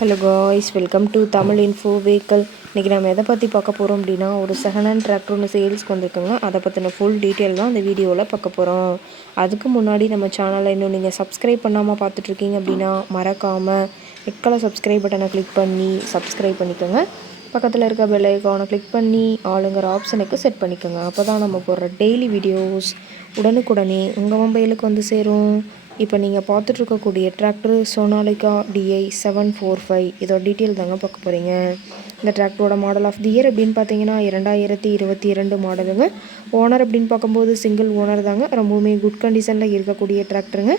Hello guys, welcome to Tamil info vehicle. இன்றைக்கி நம்ம எதை பற்றி பார்க்க போகிறோம் அப்படின்னா, ஒரு செகண்ட் ஹேண்ட் டிராக்டர் ஒன்று சேல்ஸ்க்கு வந்துருக்குங்க. அதை பற்றின ஃபுல் டீட்டெயில் தான் இந்த வீடியோவில் பார்க்க போகிறோம். அதுக்கு முன்னாடி நம்ம சேனலை இன்னும் நீங்கள் சப்ஸ்கிரைப் பண்ணாமல் பார்த்துட்ருக்கீங்க அப்படின்னா மறக்காமல் ரெட் கலர் சப்ஸ்கிரைப் பட்டனை கிளிக் பண்ணி சப்ஸ்கிரைப் பண்ணிக்கோங்க. பக்கத்தில் இருக்க பெல் ஐக்கானை கிளிக் பண்ணி ஆளுங்கிற ஆப்ஷனுக்கு செட் பண்ணிக்கோங்க. அப்போ தான் நம்ம போடுற டெய்லி வீடியோஸ் உடனுக்குடனே உங்கள் மொபைலுக்கு வந்து சேரும். இப்போ நீங்கள் பார்த்துட்ருக்கக்கூடிய டிராக்டர் சோனாலிகா DI 745. இதோட டீட்டெயில் தாங்க பார்க்க போகிறீங்க. இந்த டிராக்டரோட மாடல் ஆஃப் தி இயர் அப்படின்னு பார்த்தீங்கன்னா 2022 மாடலுங்க. ஓனர் அப்படின்னு பார்க்கும்போது சிங்கிள் ஓனர் தாங்க. ரொம்பவுமே குட் கண்டிஷனில் இருக்கக்கூடிய டிராக்டருங்க.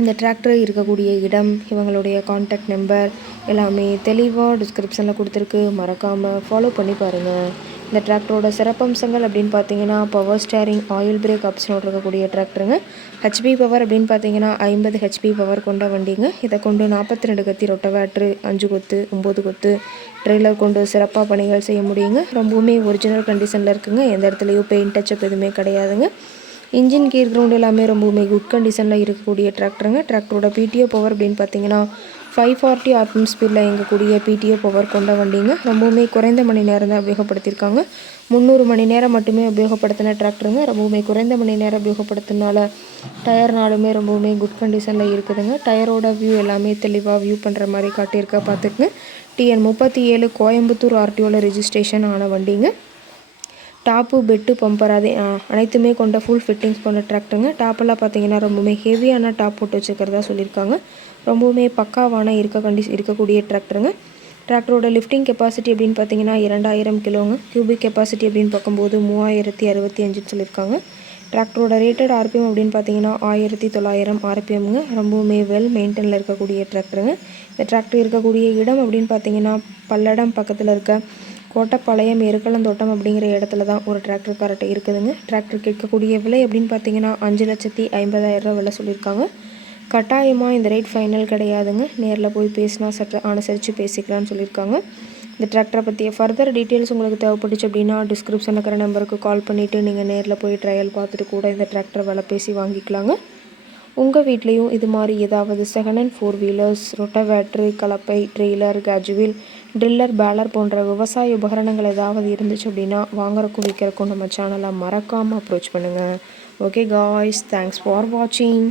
இந்த டிராக்டர் இருக்கக்கூடிய இடம், இவங்களுடைய கான்டாக்ட் நம்பர் எல்லாமே தெளிவாக டிஸ்கிரிப்ஷனில் கொடுத்துருக்கு. மறக்காமல் ஃபாலோ பண்ணி பாருங்கள். இந்த டிராக்டரோட சிறப்பம்சங்கள் அப்படின்னு பார்த்தீங்கன்னா, பவர் ஸ்டேரிங், ஆயில் பிரேக் ஆப்ஷனோடு இருக்கக்கூடிய டிராக்டருங்க. ஹெச்பி பவர் அப்படின்னு பார்த்தீங்கன்னா 50 ஹெச்பி பவர் கொண்ட வண்டிங்க. இதை கொண்டு 42 கத்தி ரொட்டவேட்ரு, 5 கொத்து, 9 கொத்து ட்ரெய்லர் கொண்டு சிறப்பாக பணிகள் செய்ய முடியுங்க. ரொம்பவுமே ஒரிஜினல் கண்டிஷனில் இருக்குங்க. எந்த இடத்துலையும் பெயிண்ட் டச்சப் எதுவுமே கிடையாதுங்க. இன்ஜின் கீர் கிரவுண்ட் எல்லாமே ரொம்பவுமே குட் கண்டிஷனில் இருக்கக்கூடிய டிராக்டருங்க. டிராக்டரோட PTO பவர் அப்படின்னு பார்த்தீங்கன்னா 540 RPM ஸ்பீடில் இயங்கக்கூடிய PTO பவர் கொண்ட வண்டிங்க. ரொம்பவுமே குறைந்த மணி நேரம் தான் உபயோகப்படுத்தியிருக்காங்க. 300 மணி நேரம் மட்டுமே உபயோகப்படுத்தின டிராக்டருங்க. ரொம்பவுமே குறைந்த மணி நேரம் உபயோகப்படுத்தினால டயர்னாலுமே ரொம்பவுமே குட் கண்டிஷனில் இருக்குதுங்க. டயரோட வியூ எல்லாமே தெளிவாக வியூ பண்ணுற மாதிரி காட்டியிருக்க பார்த்துக்குங்க. TN 37 கோயம்புத்தூர் RTOவில் ரெஜிஸ்ட்ரேஷன் ஆன வண்டிங்க. டாப்பு, பெட்டு, பம்பர் அனைத்துமே கொண்ட ஃபுல் ஃபிட்டிங்ஸ் கொண்ட டிராக்டருங்க. டாப்பெல்லாம் பார்த்தீங்கன்னா ரொம்பவுமே ஹெவியான டாப் போட்டு வச்சுக்கிறதா சொல்லியிருக்காங்க. ரொம்பவுமே பக்காவான இருக்கக்கூடிய டிராக்டருங்க. டிராக்டரோட லிஃப்டிங் கெப்பாசிட்டி அப்படின்னு பார்த்தீங்கன்னா 2000 கிலோங்க. கியூபிக் கெப்பாசிட்டி அப்படின்னு பார்க்கும்போது 3065 சொல்லியிருக்காங்க. டிராக்டரோட ரேட்டட் RPM அப்படின்னு பார்த்தீங்கன்னா 1900 RPMங்க. ரொம்பவுமே வெல் மெயின்டெனில் இருக்கக்கூடிய டிராக்டருங்க. இந்த டிராக்டர் இருக்கக்கூடிய இடம் அப்படின்னு பார்த்தீங்கன்னா பல்லடம் பக்கத்தில் இருக்க கோட்டப்பாளையம் எருக்களந்தோட்டம் அப்படிங்கிற இடத்துல தான் ஒரு டிராக்டர் கரெக்டாக இருக்குதுங்க. டிராக்டர் கேட்கக்கூடிய விலை அப்படின்னு பார்த்தீங்கன்னா 5,50,000 விலை சொல்லியிருக்காங்க. கட்டாயமாக இந்த ரேட் ஃபைனல் கிடையாதுங்க. நேரில் போய் பேசினா சற்று அனுசரித்து பேசிக்கலாம்னு சொல்லியிருக்காங்க. இந்த டிராக்டரை பற்றிய ஃபர்தர் டீட்டெயில்ஸ் உங்களுக்கு தேவைப்பட்டுச்சு அப்படின்னா டிஸ்கிரிப்ஷனில் இருக்கிற நம்பருக்கு கால் பண்ணிவிட்டு நீங்கள் நேரில் போய் ட்ரையல் பார்த்துட்டு கூட இந்த டிராக்டரை விலை பேசி வாங்கிக்கலாங்க. உங்கள் வீட்லேயும் இது மாதிரி ஏதாவது செகண்ட் ஹேண்ட் 4 வீலர்ஸ், ரொட்டவேட்ரு, கலப்பை, ட்ரெய்லர், கேஜுவில், ட்ரில்லர், பேலர் போன்ற விவசாய உபகரணங்கள் ஏதாவது இருந்துச்சு அப்படின்னா வாங்குறக்கும் விற்கிறக்கும் நம்ம சேனலை மறக்காமல் அப்ரோச் பண்ணுங்கள். ஓகே காய்ஸ், தேங்க்ஸ் ஃபார் வாட்சிங்.